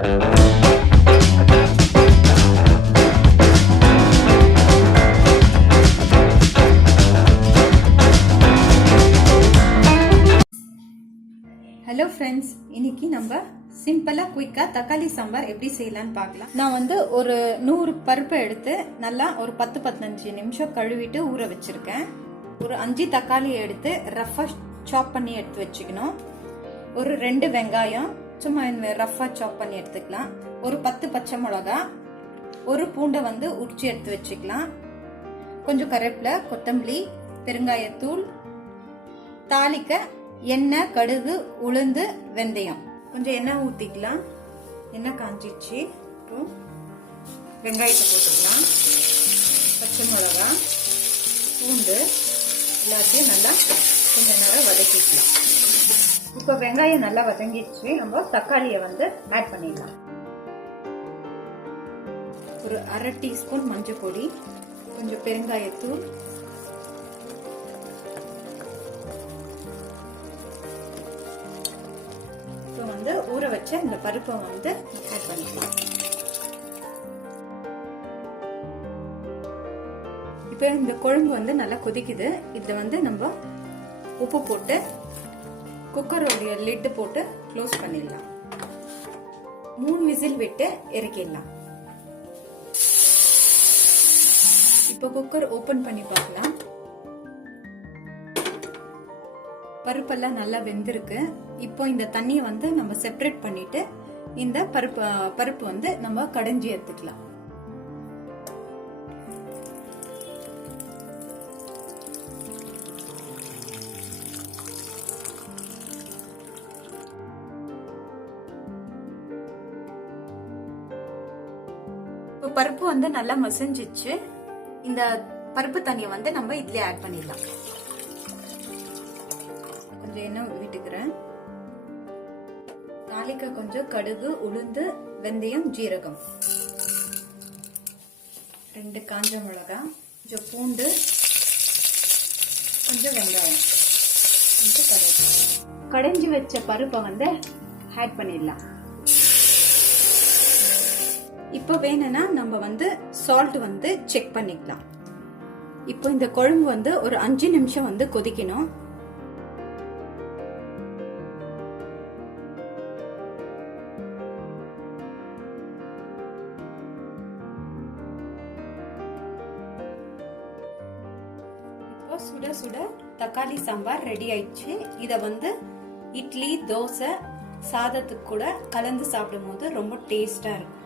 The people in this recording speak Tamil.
ஹலோ ஃப்ரெண்ட்ஸ், இன்னைக்கு நம்ம சிம்பிளா குயிக்கா தக்காளி சாம்பார் எப்படி செய்யலாம்னு பார்க்கலாம். நான் வந்து ஒரு 100 பருப்பை எடுத்து நல்லா ஒரு 10-15 நிமிஷம் கழுவிட்டு ஊற வச்சிருக்கேன். ஒரு 5 தக்காளி எடுத்து ரஃபா சாப் பண்ணி எடுத்து வச்சுக்கணும். ஒரு 2 வெங்காயம் சும்மா ரஃபா சாப் பண்ணி எடுத்துக்கலாம். ஒரு 10 பச்சை மிளகா, ஒரு பூண்டை வந்து உரிச்சு எடுத்து வச்சுக்கலாம். கொஞ்சம் கருவேப்பிலை, கொத்தமல்லி, பெருங்காயத்தூள், தாளிக்க எண்ணெய், கடுகு, உளுந்து, வெந்தயம். கொஞ்சம் எண்ணெய் ஊற்றிக்கலாம். எண்ணெய் காஞ்சிச்சு. அப்புறம் வெங்காயத்தை போட்டுக்கலாம். பச்சை மிளகா, பூண்டு எல்லாத்தையும் நல்லா கொஞ்சம் நேரம் வதக்கிக்கலாம். இப்போ வெங்காயம் நல்லா வதங்கிடுச்சு. நம்ம தக்காளியை வந்து ஆட் பண்ணிடலாம். ஒரு அரை டீஸ்பூன் மஞ்சள் பொடி, கொஞ்சம் பெருங்காயத்தூள், வந்து ஊற வச்ச இந்த பருப்பை வந்து ஆட் பண்ணிக்கலாம். இப்போ இந்த குழம்பு வந்து நல்லா கொதிக்குது. இதுல வந்து நம்ம உப்பு போட்டு குக்கரோடைய லிட் போட்டு க்ளோஸ் பண்ணிடலாம். 3 விசில் விட்டு இறக்கிடலாம். இப்போ குக்கர் ஓபன் பண்ணி பார்க்கலாம். பருப்பெல்லாம் நல்லா வெந்திருக்கு. இப்போ இந்த தண்ணியை வந்து நம்ம செப்பரேட் பண்ணிட்டு இந்த பருப்பு வந்து நம்ம கடைஞ்சி எடுத்துக்கலாம். இப்போ பருப்பு வந்து நல்லா மசிஞ்சிச்சு. இந்த பருப்பு தண்ணியை வந்து நம்ம இதுல ஆட் பண்ணிடலாம். கொஞ்சம் எண்ணெய் விட்டுக்கிறேன். தாளிக்க கொஞ்சம் கடுகு, உளுந்து, வெந்தயம், ஜீரகம், 2 காஞ்ச மிளகாய், கொஞ்சம் பூண்டு, கொஞ்சம் வெங்காயம், கொஞ்சம் கருவேப்பிலை. கடைஞ்சி வச்ச பருப்பை வந்து ஆட் பண்ணிடலாம். இப்போ வேணும்னா நம்ம வந்து சால்ட் வந்து செக் பண்ணிக்கலாம். இப்போ இந்த குழம்பு வந்து ஒரு 5 நிமிஷம் வந்து கொதிக்கணும். சுட சுட தக்காளி சாம்பார் ரெடி ஆயிடுச்சு. இத வந்து இட்லி, தோசை, சாதத்துக்கு கூட கலந்து சாப்பிடும் போது ரொம்ப டேஸ்டா இருக்கும்.